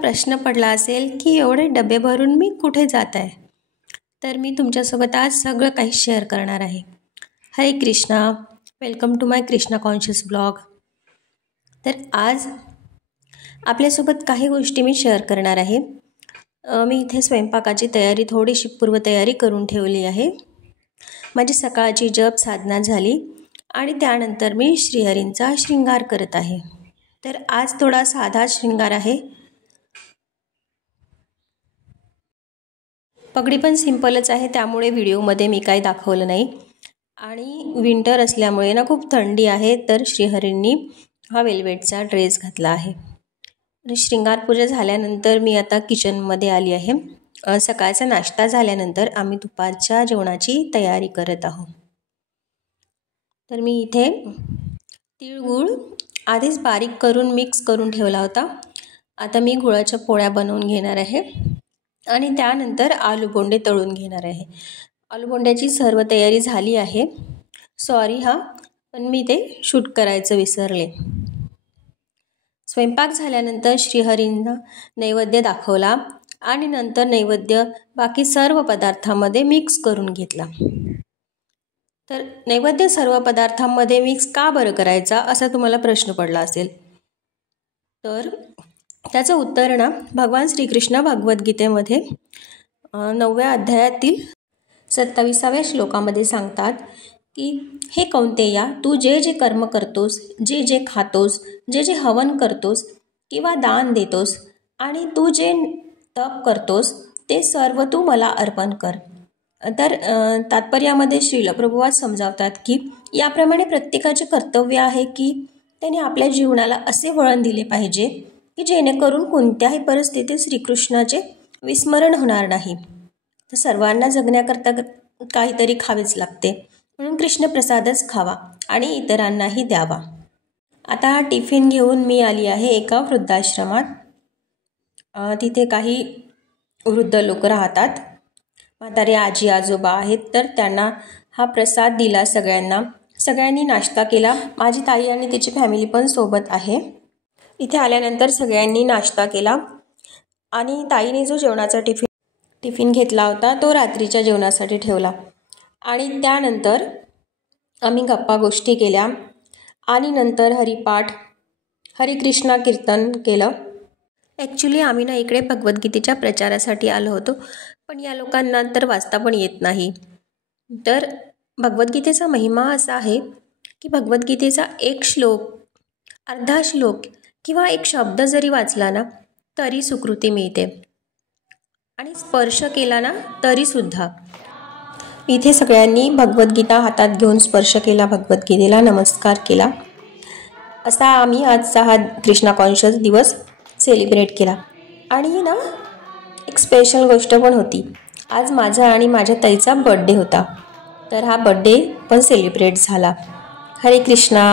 प्रश्न पडला असेल की एवढे डबे भरून मी कुठे जात आहे, तर मी तुमच्यासोबत आज सगळं काही शेअर करणार आहे. Hare Krishna, welcome to my Krishna conscious blog. तर आज आपल्यासोबत काही गोष्टी मी शेअर करणार आहे. मी इथे स्वयंपाकाची तयारी, थोडीशी पूर्वतयारी करून ठेवली आहे. माझी सकाळची जप साधना झाली आणि त्यानंतर मी श्रीहरींचा शृंगार करत आहे. तर आज थोडा साधा शृंगार आहे. पगडी पण सिंपलच आहे, त्यामुळे व्हिडिओमध्ये मी काही दाखवलं नाही. आणि विंटर असल्यामुळे ना खूप थंडी आहे, तर श्रीहरींनी हा वेलवेटचा ड्रेस घातला आहे. शृंगार पूजा झाल्यानंतर मी आता किचनमध्ये आली आहे. सकाळचा नाश्ता झाल्यानंतर आम्ही दुपारच्या जेवणाची तयारी करत आहोत. तर मी इथे तिळगुळ आधीच बारीक करून मिक्स करून ठेवला होता. आता मी गुळाच्या पोळ्या बनवून घेणार आहे आणि त्यानंतर आलूबोंडे तळून घेणार आहे. आलूबोंड्याची सर्व तयारी झाली आहे. सॉरी पण मी ते शूट करायचं विसरले. स्वयंपाक झाल्यानंतर श्रीहरींना नैवेद्य दाखवला आणि नंतर नैवेद्य बाकी सर्व पदार्थांमध्ये मिक्स करून घेतला. तर नैवेद्य सर्व पदार्थांमध्ये मिक्स का बरं करायचा, असा तुम्हाला प्रश्न पडला असेल. तर त्याचं उत्तर ना, भगवान श्रीकृष्ण भगवद्गीतेमध्ये 9व्या अध्यायातील 27व्या श्लोकामध्ये सांगतात की हे कौंतेया, तू जे जे कर्म करतोस, जे जे खातोस, जे जे हवन करतोस किंवा दान देतोस आणि तू जे तप करतोस ते सर्व तू मला अर्पण कर. तर तात्पर्यामध्ये श्रील प्रभुपाद समजावतात की याप्रमाणे प्रत्येकाचे कर्तव्य आहे की त्याने आपल्या जीवनाला असे वळण दिले पाहिजे की जेणेकरून कोणत्याही परिस्थितीत श्रीकृष्णाचे विस्मरण होणार नाही. तर सर्वांना जगण्याकरता काहीतरी खावेच लागते, म्हणून कृष्णप्रसादच खावा आणि इतरांनाही द्यावा. आता हा टिफिन घेऊन मी आली आहे एका वृद्धाश्रमात. तिथे काही वृद्ध लोक राहतात, म्हातारे आजी आजोबा आहेत. तर त्यांना हा प्रसाद दिला सगळ्यांना. सगळ्यांनी नाश्ता केला. माझी ताई आणि तिची फॅमिली पण सोबत आहे. इथे आल्यानंतर सगळ्यांनी नाश्ता केला आणि ताईने जो जेवणाचा टिफिन घेतला होता तो रात्रीच्या जेवणासाठी ठेवला. आणि त्यानंतर आम्ही गप्पा गोष्टी केल्या आणि नंतर हरिपाठ, हरिकृष्णा कीर्तन केलं. ॲक्च्युली आम्ही ना इकडे भगवद्गीतेच्या प्रचारासाठी आलो होतो, पण या लोकांना तर वाचता पण येत नाही. तर भगवद्गीतेचा महिमा असा आहे की भगवद्गीतेचा एक श्लोक, अर्धा श्लोक किंवा एक शब्द जरी वाचला ना तरी सुकृती मिळते आणि स्पर्श केला ना तरीसुद्धा. इथे सगळ्यांनी भगवद्गीता हातात घेऊन स्पर्श केला, भगवद्गीतेला नमस्कार केला. असा आम्ही आजचा हा कृष्णा कॉन्शियस दिवस सेलिब्रेट केला. आणि ना एक स्पेशल गोष्ट पण होती. आज माझा आणि माझ्या ताईचा बर्थडे होता, तर हा बर्थडे पण सेलिब्रेट झाला. हरे कृष्णा.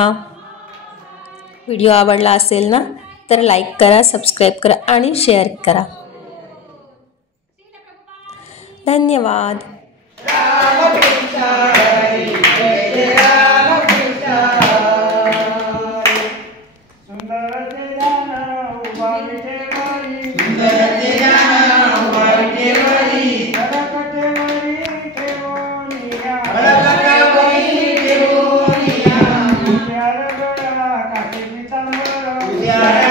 व्हिडिओ आवडला असेल ना तर लाईक करा, सबस्क्राईब करा आणि शेअर करा. धन्यवाद. Yeah.